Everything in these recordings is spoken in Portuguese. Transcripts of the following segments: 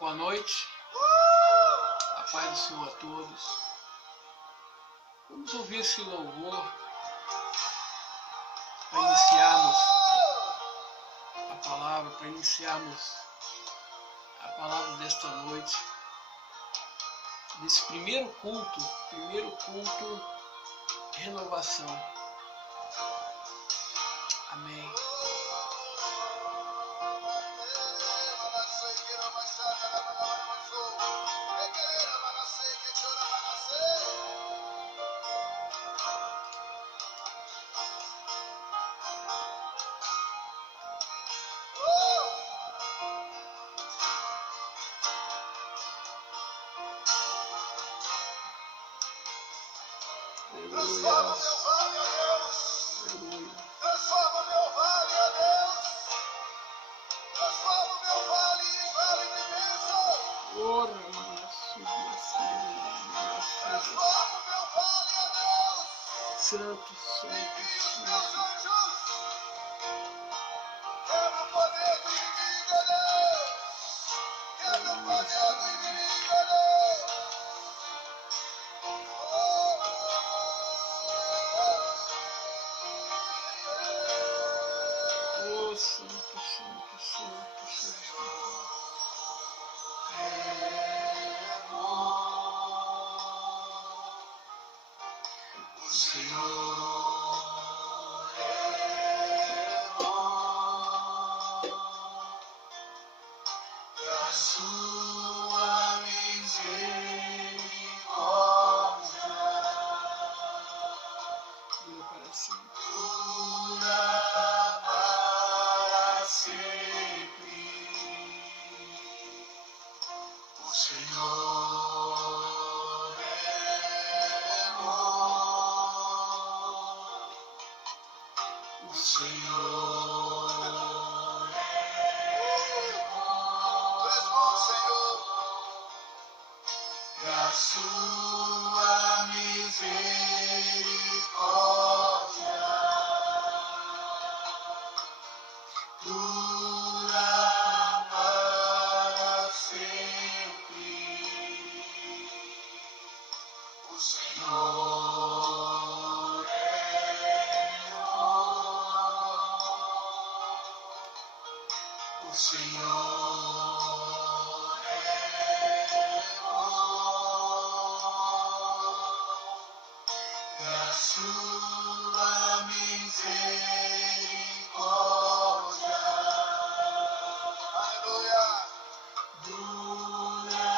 boa noite. A paz do Senhor a todos. Vamos ouvir esse louvor para iniciarmos a palavra, para iniciarmos a palavra desta noite, desse primeiro culto de renovação. Amém. Transforma meu vale, ó Deus. Transforma meu vale, ó Deus. Transforma meu vale em vale de bênção. Transforma meu vale, ó Deus. Santo, santo, santo. Quebra o poder do inimigo, ó Deus. Quebra o poder do inimigo, ó Deus. Santo, santo, santo, santo. O Senhor é bom, e a sua misericórdia dura para sempre. O Senhor é bom. O Senhor é bom. Tu és bom, Senhor. E a sua misericórdia dura para sempre. O Senhor é bom. O Senhor é bom. E a sua misericórdia, aleluia, dura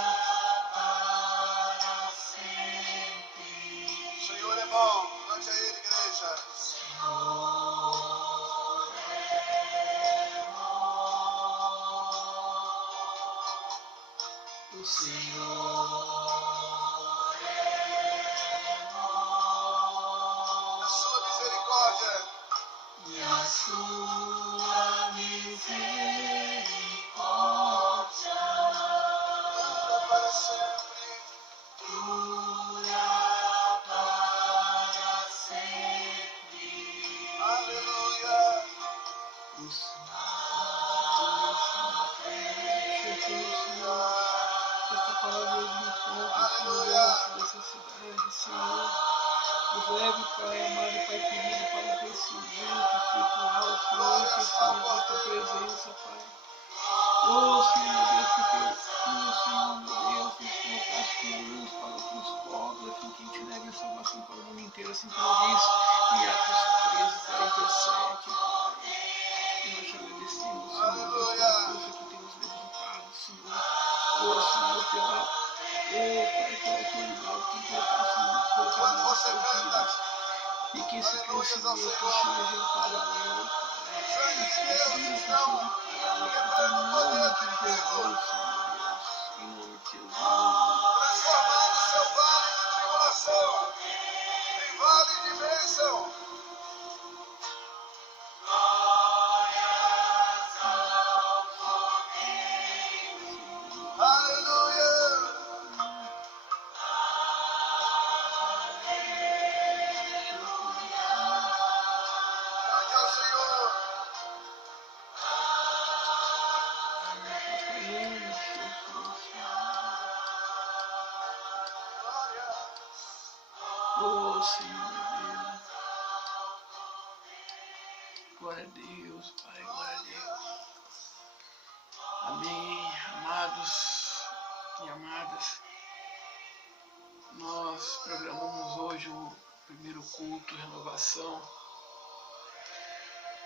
para sempre. O Senhor é bom, cante a Ele, igreja. O Senhor é bom. O Senhor é bom. A sua misericórdia e a sua misericórdia dura para sempre, dura para sempre. Aleluia. O Senhor, esta palavra hoje me conta, Senhor, dessa cidade, Senhor. Nos leve, Pai amado, Pai querido, para o crescimento espiritual, Senhor, crescimento desta presença, Pai. Oh, Senhor, meu Deus, porque Tu, Senhor, meu Deus, nos colocaste como luz para os pobres, assim que entregue a salvação para o mundo inteiro, assim como diz em Atos 13:47, Pai. E nós te agradecemos, Senhor, pela força que temos levantado, Senhor. Oh, Senhor, pela autoridade que Quando você canta, e que esse crescimento seja paralelo, sangue de Deus estão quebrando o poder do inimigo, em nome de Jesus. transformando seu vale de tribulação em vale de bênção. Aleluia. Cante ao Senhor. Oh, Senhor Deus. Glória a Deus, Pai, glória a Deus. Amém, amados e amadas. Nós programamos hoje o primeiro culto, renovação,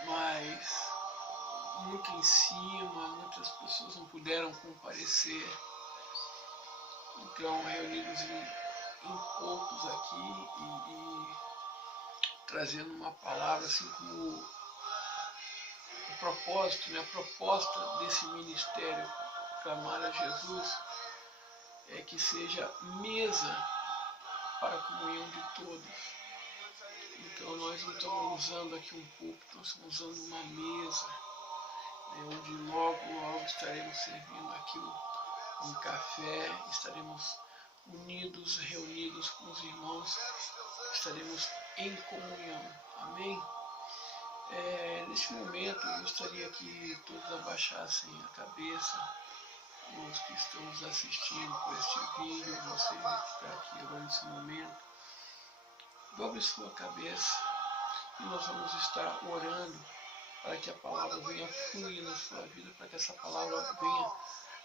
mas muito em cima, muitas pessoas não puderam comparecer. Então, reunidos em poucos aqui e trazendo uma palavra assim como o propósito, né? A proposta desse ministério Clamar a Jesus é que seja mesa para a comunhão de todos. Então nós não estamos usando aqui um púlpito, nós estamos usando uma mesa, né, onde logo estaremos servindo aqui um café, estaremos unidos, reunidos com os irmãos, estaremos em comunhão. Amém? Neste momento eu gostaria que todos abaixassem a cabeça, os que estão nos assistindo por este vídeo, você que está aqui agora nesse momento, dobre sua cabeça e nós vamos estar orando para que a palavra venha fluir na sua vida, para que essa palavra venha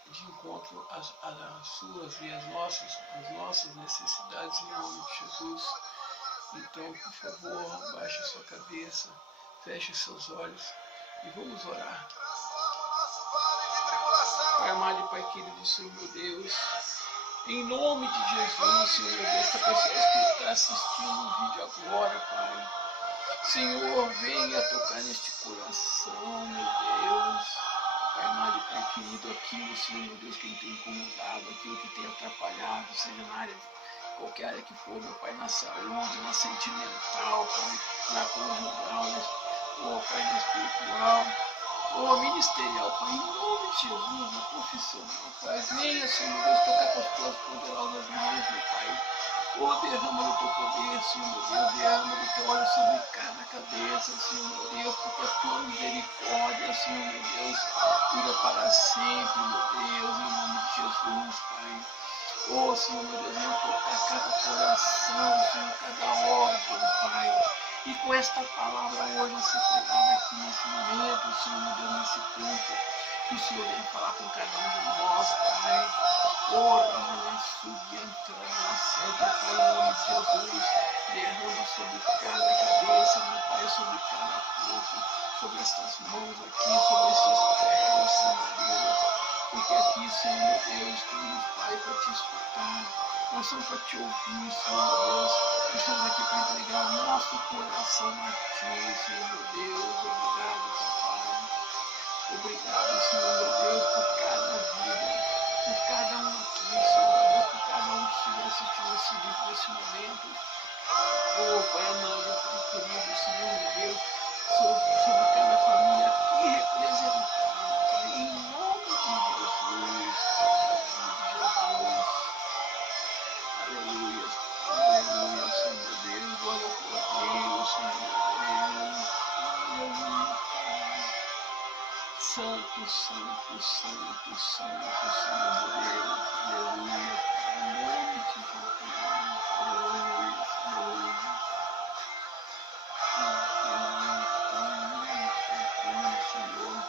de encontro às suas e às nossas necessidades em nome de Jesus. Então, por favor, baixe a sua cabeça, feche seus olhos e vamos orar. Pai amado e Pai querido, Senhor meu Deus, em nome de Jesus, Senhor meu Deus, esta pessoa que está assistindo o vídeo agora, Pai. Senhor, venha tocar neste coração, meu Deus. Pai amado e Pai querido, aquilo, Senhor meu Deus, que me tem incomodado, aquilo que tem atrapalhado, seja na área, qualquer área que for, meu Pai, na saúde, na sentimental, Pai, na conjugal, Pai, na espiritual, ministerial, Pai, em nome de Jesus, na profissional, Pai, venha, Senhor meu Deus, tocar com as tuas poderosas mãos, meu Pai. Derrama o teu poder, Senhor meu Deus, derrama o teu óleo sobre cada cabeça, Senhor meu Deus, porque a tua misericórdia, Senhor meu Deus, dura para sempre, meu Deus, em nome de Jesus, Pai. Senhor meu Deus, venha tocar cada coração, Senhor, cada órgão, Pai. E com esta palavra hoje a ser pregada aqui nesse momento, Senhor meu Deus, nesse culto, que o Senhor venha falar com cada um de nós, Pai. Entrando na sede, Pai, em nome de Jesus, derrama sobre cada cabeça, meu Pai, sobre cada corpo, sobre estas mãos aqui, sobre esses pés, Senhor Deus, porque aqui, Senhor meu Deus, estamos, Pai, para te escutar, nós estamos para te ouvir, Senhor meu Deus, nós estamos aqui para entregar o nosso coração a Ti, Senhor meu Deus, obrigado, Papai, obrigado, Senhor meu Deus, por cada vida, por cada um aqui, Senhor meu Deus, por cada um que estiver assistindo esse vídeo nesse momento. Pai amado, Pai querido, Senhor meu Deus, sobre cada família aqui representada, Pai, em nome de Jesus, aleluia, aleluia, Senhor meu Deus, glória ao Deus, Senhor meu Deus, aleluia, Santo, Santo, Santo, Santo, Senhor Deus, aleluia, em nome de Jesus, aleluia, aleluia. Senhor.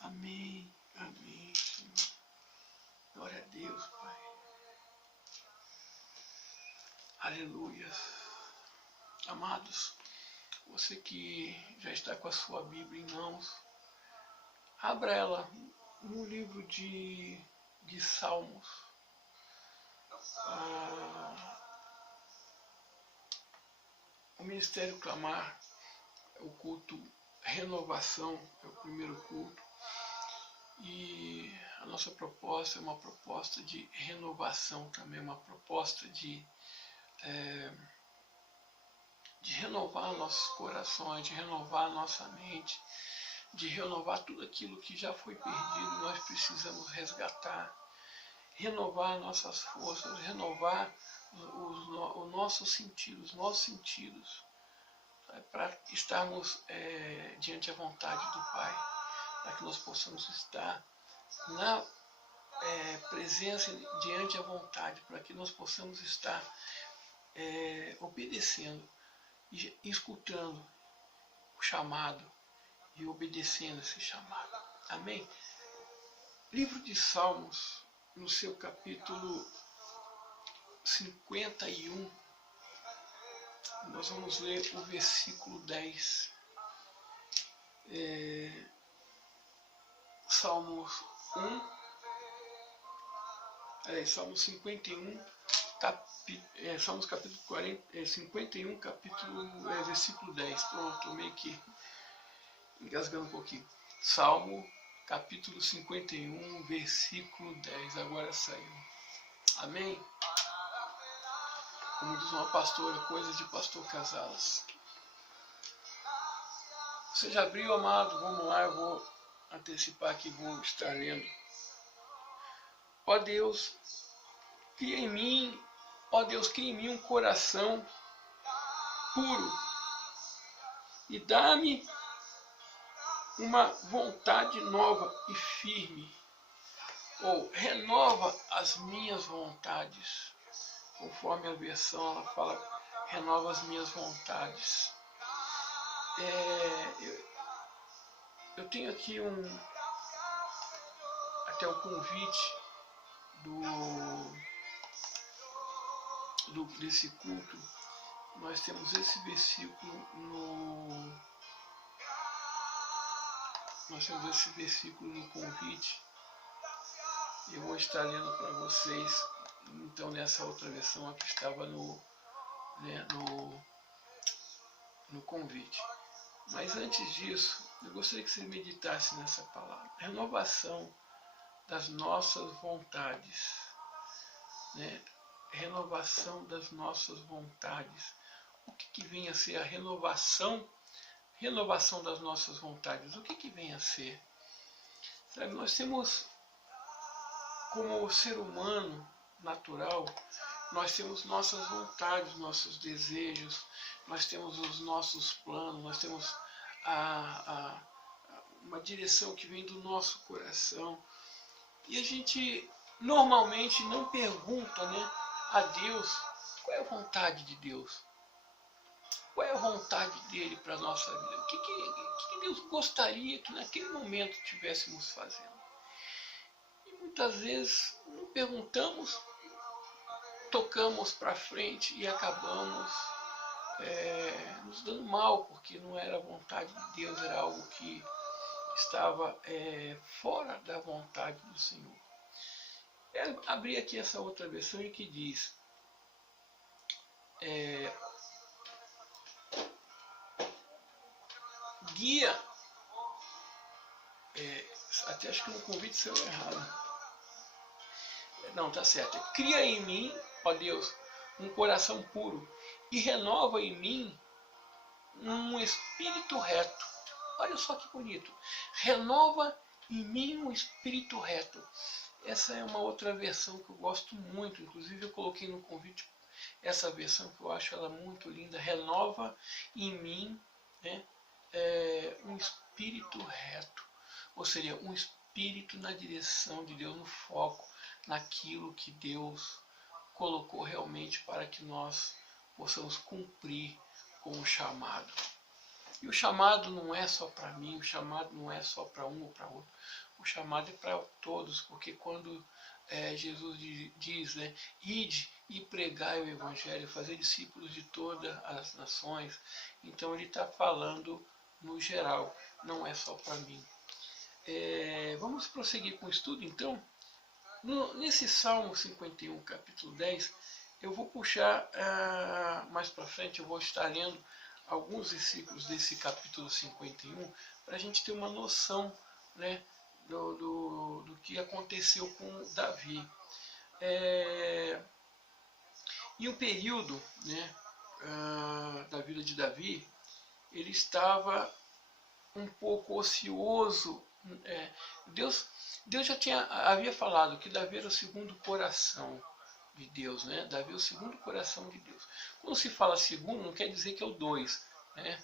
Amém, amém, Senhor. Glória a Deus, Pai. Aleluia. Amados, você que já está com a sua Bíblia em mãos, abra ela no livro de Salmos. O Ministério Clamar é o culto Renovação, é o primeiro culto. E a nossa proposta é uma proposta de renovação também, uma proposta de renovar nossos corações, de renovar nossa mente, de renovar tudo aquilo que já foi perdido. Nós precisamos resgatar, renovar nossas forças, renovar os nossos sentidos, para estarmos diante da vontade do Pai, para que nós possamos estar na presença diante da vontade, para que nós possamos estar obedecendo e escutando o chamado e obedecendo esse chamado. Amém? Livro de Salmos, no seu capítulo 51, nós vamos ler o versículo 10. Salmos 51, Salmos capítulo 51, versículo 10. Pronto, estou meio que engasgando um pouquinho. Salmo capítulo 51, versículo 10. Agora saiu. Amém? Como diz uma pastora, coisas de pastor Casalas. Você já abriu, amado? Vamos lá, eu vou antecipar que vou estar lendo. Ó Deus, cria em mim um coração puro e dá-me uma vontade nova e firme, ou renova as minhas vontades. Conforme a versão, ela fala, renova as minhas vontades. Eu tenho aqui até o convite desse culto. Nós temos esse versículo no convite. Eu vou estar lendo para vocês. Então, nessa outra versão aqui estava no convite. Mas antes disso, eu gostaria que você meditasse nessa palavra. Renovação das nossas vontades. Né? Renovação das nossas vontades. O que vem a ser a renovação das nossas vontades? O que vem a ser? Sabe, nós temos, como ser humano natural, nós temos nossas vontades, nossos desejos, nós temos os nossos planos, nós temos uma direção que vem do nosso coração. E a gente normalmente não pergunta, né, a Deus qual é a vontade de Deus. Qual é a vontade dele para a nossa vida? O que Deus gostaria que naquele momento estivéssemos fazendo? E muitas vezes não perguntamos, tocamos para frente e acabamos nos dando mal, porque não era a vontade de Deus, era algo que estava fora da vontade do Senhor. Abri aqui essa outra versão que diz: guia, até acho que no convite saiu errado. Não, tá certo. Cria em mim, ó Deus, um coração puro e renova em mim um espírito reto. Olha só que bonito. Renova em mim um espírito reto. Essa é uma outra versão que eu gosto muito. Inclusive eu coloquei no convite essa versão que eu acho ela muito linda. Renova em mim, né, um espírito reto. Ou seja, um espírito na direção de Deus, no foco, naquilo que Deus colocou realmente para que nós possamos cumprir com o chamado. E o chamado não é só para mim, o chamado não é só para um ou para outro. O chamado é para todos, porque quando Jesus diz, né, ide e pregai o Evangelho, fazer discípulos de todas as nações, então ele está falando no geral, não é só para mim. Vamos prosseguir com o estudo então? Nesse Salmo 51, capítulo 10, eu vou puxar mais para frente, eu vou estar lendo alguns versículos desse capítulo 51 para a gente ter uma noção, né, do que aconteceu com Davi. E o período, né, da vida de Davi, ele estava um pouco ocioso. Deus já havia falado que Davi era o segundo coração de Deus, né? Davi é o segundo coração de Deus. Quando se fala segundo, não quer dizer que é o 2, né?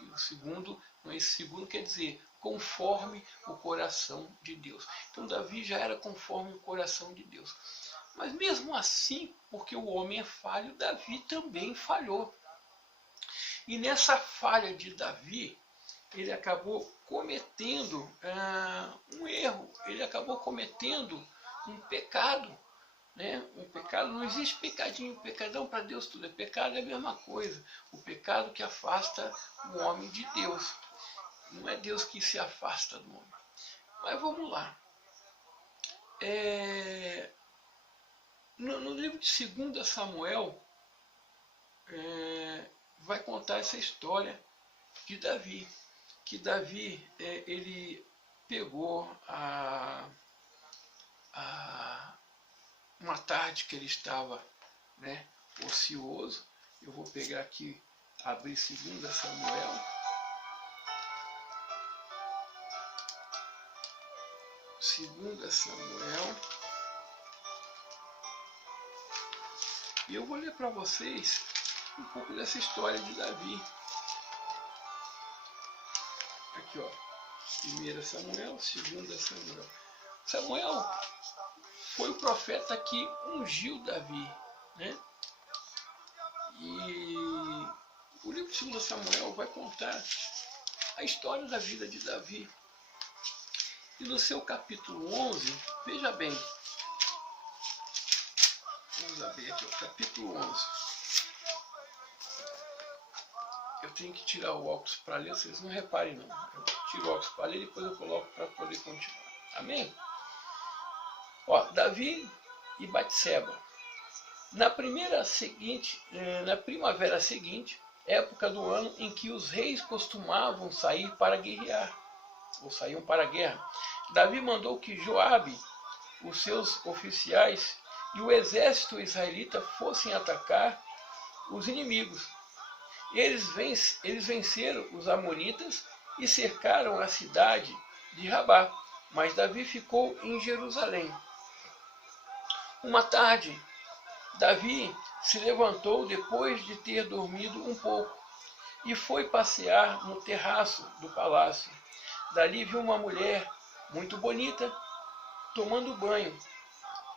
O segundo, esse segundo quer dizer conforme o coração de Deus. Então Davi já era conforme o coração de Deus. Mas mesmo assim, porque o homem é falho, Davi também falhou. E nessa falha de Davi, ele acabou cometendo um erro, ele acabou cometendo um pecado. Né? Um pecado, não existe pecadinho, pecadão para Deus tudo é pecado, é a mesma coisa. O pecado que afasta o homem de Deus. Não é Deus que se afasta do homem. Mas vamos lá. No livro de 2 Samuel, vai contar essa história de Davi. Que Davi, ele pegou uma tarde que ele estava, né, ocioso. Eu vou pegar aqui, abrir 2 Samuel. 2 Samuel. E eu vou ler para vocês um pouco dessa história de Davi. Aqui, ó. 1 Samuel, 2 Samuel. Samuel foi o profeta que ungiu Davi, né? E o livro de 2 Samuel vai contar a história da vida de Davi. E no seu capítulo 11, veja bem. Vamos abrir aqui o capítulo 11. Eu tenho que tirar o óculos para ler, vocês não reparem não. Eu tiro o óculos para ler e depois eu coloco para poder continuar. Amém? Ó, Davi e Batseba. Na primavera seguinte, época do ano em que os reis costumavam sair para guerrear, ou saíam para a guerra, Davi mandou que Joabe, os seus oficiais e o exército israelita fossem atacar os inimigos. Eles venceram os amonitas e cercaram a cidade de Rabá, mas Davi ficou em Jerusalém. Uma tarde, Davi se levantou depois de ter dormido um pouco e foi passear no terraço do palácio. Dali viu uma mulher muito bonita tomando banho.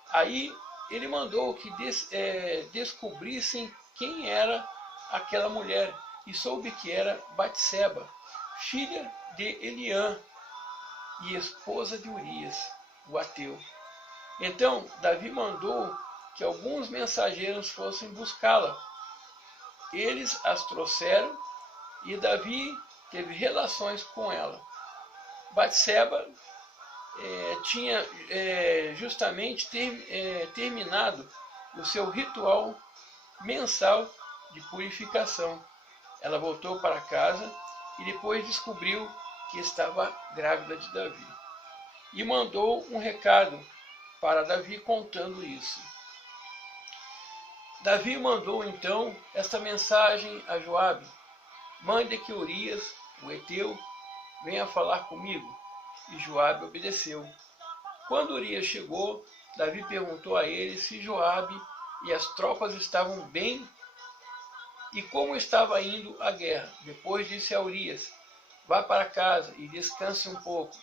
Aí ele mandou que descobrissem quem era aquela mulher e soube que era Batseba, filha de Eliã e esposa de Urias, o Ateu. Então Davi mandou que alguns mensageiros fossem buscá-la. Eles as trouxeram e Davi teve relações com ela. Batseba tinha justamente terminado o seu ritual mensal de purificação. Ela voltou para casa e depois descobriu que estava grávida de Davi. E mandou um recado para Davi contando isso. Davi mandou então esta mensagem a Joabe: mande que Urias, o Eteu, venha falar comigo. E Joabe obedeceu. Quando Urias chegou, Davi perguntou a ele se Joabe e as tropas estavam bem e como estava indo a guerra. Depois disse a Urias: vá para casa e descanse um pouco.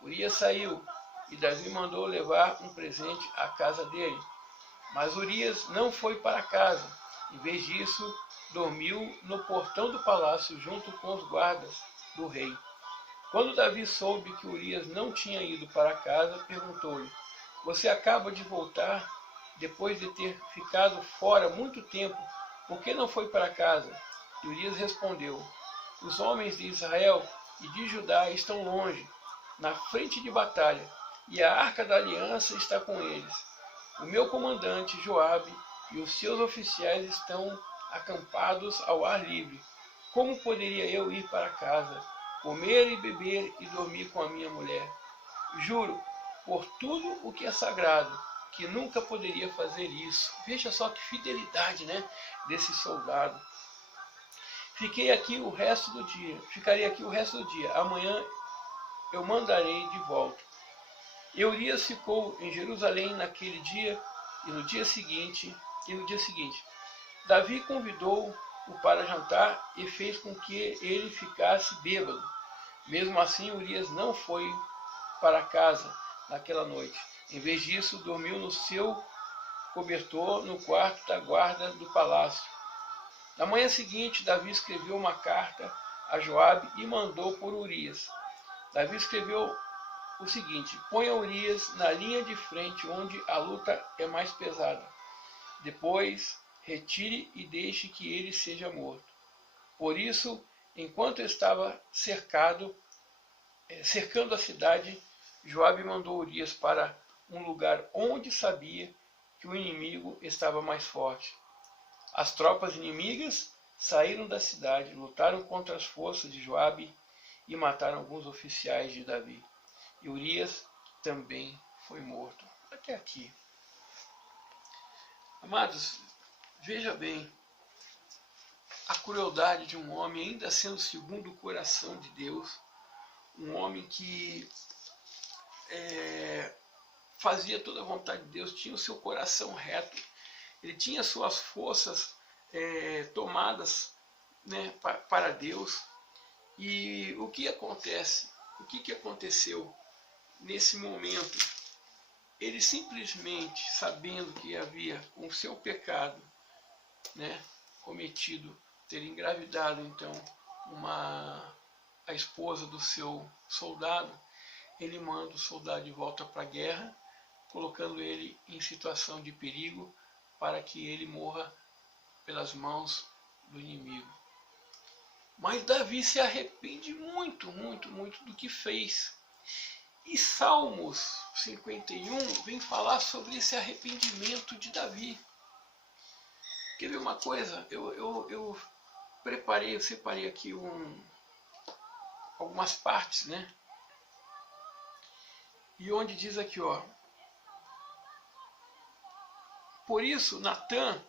Urias saiu e Davi mandou levar um presente à casa dele. Mas Urias não foi para casa. Em vez disso, dormiu no portão do palácio junto com os guardas do rei. Quando Davi soube que Urias não tinha ido para casa, perguntou-lhe: você acaba de voltar depois de ter ficado fora muito tempo? Por que não foi para casa? E Urias respondeu: os homens de Israel e de Judá estão longe, na frente de batalha, e a arca da aliança está com eles. O meu comandante Joabe e os seus oficiais estão acampados ao ar livre. Como poderia eu ir para casa, comer e beber e dormir com a minha mulher? Juro, por tudo o que é sagrado, que nunca poderia fazer isso. Veja só que fidelidade, né, desse soldado. Ficarei aqui o resto do dia. Amanhã eu mandarei de volta. E Urias ficou em Jerusalém naquele dia e no dia seguinte. Davi convidou-o para jantar e fez com que ele ficasse bêbado. Mesmo assim, Urias não foi para casa naquela noite. Em vez disso, dormiu no seu cobertor no quarto da guarda do palácio. Na manhã seguinte, Davi escreveu uma carta a Joabe e mandou por Urias. Davi escreveu o seguinte: ponha Urias na linha de frente onde a luta é mais pesada. Depois, retire e deixe que ele seja morto. Por isso, enquanto estava cercando a cidade, Joabe mandou Urias para um lugar onde sabia que o inimigo estava mais forte. As tropas inimigas saíram da cidade, lutaram contra as forças de Joabe e mataram alguns oficiais de Davi. E Urias também foi morto. Até aqui. Amados, veja bem a crueldade de um homem, ainda sendo segundo o coração de Deus, um homem que fazia toda a vontade de Deus, tinha o seu coração reto, ele tinha suas forças tomadas, né, para Deus. E o que acontece? O que aconteceu nesse momento? Ele simplesmente, sabendo que havia com o seu pecado, né, cometido, ter engravidado então a esposa do seu soldado, ele manda o soldado de volta para a guerra, colocando ele em situação de perigo para que ele morra pelas mãos do inimigo. Mas Davi se arrepende muito do que fez. E Salmos 51 vem falar sobre esse arrependimento de Davi. Quer ver uma coisa? Eu separei aqui algumas partes, né? E onde diz aqui, ó. Por isso, Natã,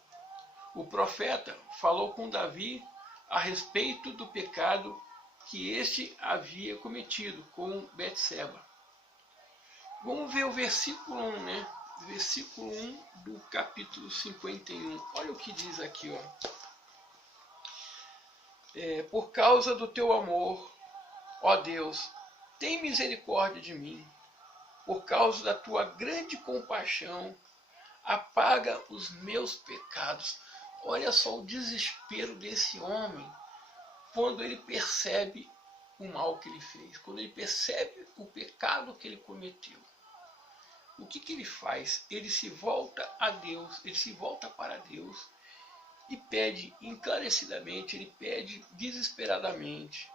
o profeta, falou com Davi a respeito do pecado que este havia cometido com Betseba. Vamos ver o versículo 1, né? Versículo 1 do capítulo 51. Olha o que diz aqui, ó. Por causa do teu amor, ó Deus, tem misericórdia de mim. Por causa da tua grande compaixão, apaga os meus pecados. Olha só o desespero desse homem quando ele percebe o mal que ele fez, quando ele percebe o pecado que ele cometeu. O que ele faz? Ele se volta a Deus, ele se volta para Deus e pede encarecidamente, ele pede desesperadamente: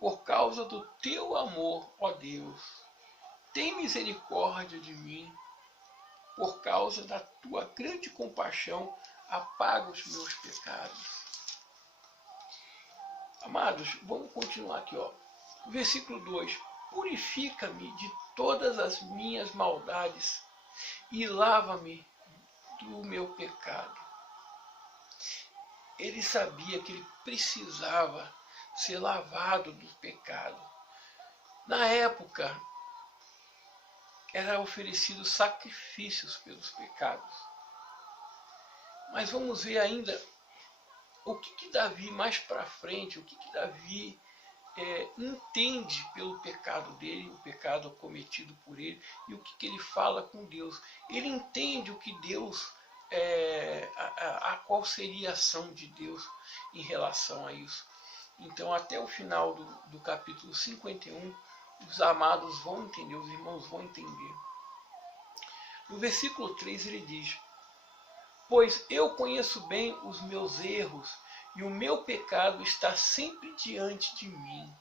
por causa do teu amor, ó Deus, tem misericórdia de mim. Por causa da tua grande compaixão, apaga os meus pecados. Amados, vamos continuar aqui, ó. Versículo 2. Purifica-me de todas as minhas maldades e lava-me do meu pecado. Ele sabia que ele precisava ser lavado do pecado. Na época, eram oferecidos sacrifícios pelos pecados. Mas vamos ver ainda o que Davi mais para frente, o que Davi entende pelo pecado dele, o pecado cometido por ele, e o que ele fala com Deus. Ele entende o que Deus, qual seria a ação de Deus em relação a isso. Então, até o final do capítulo 51, os amados vão entender, os irmãos vão entender. No versículo 3 ele diz: pois eu conheço bem os meus erros e o meu pecado está sempre diante de mim.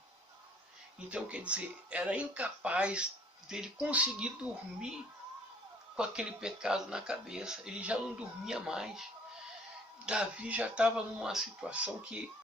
Então, quer dizer, era incapaz dele conseguir dormir com aquele pecado na cabeça. Ele já não dormia mais. Davi já estava numa situação que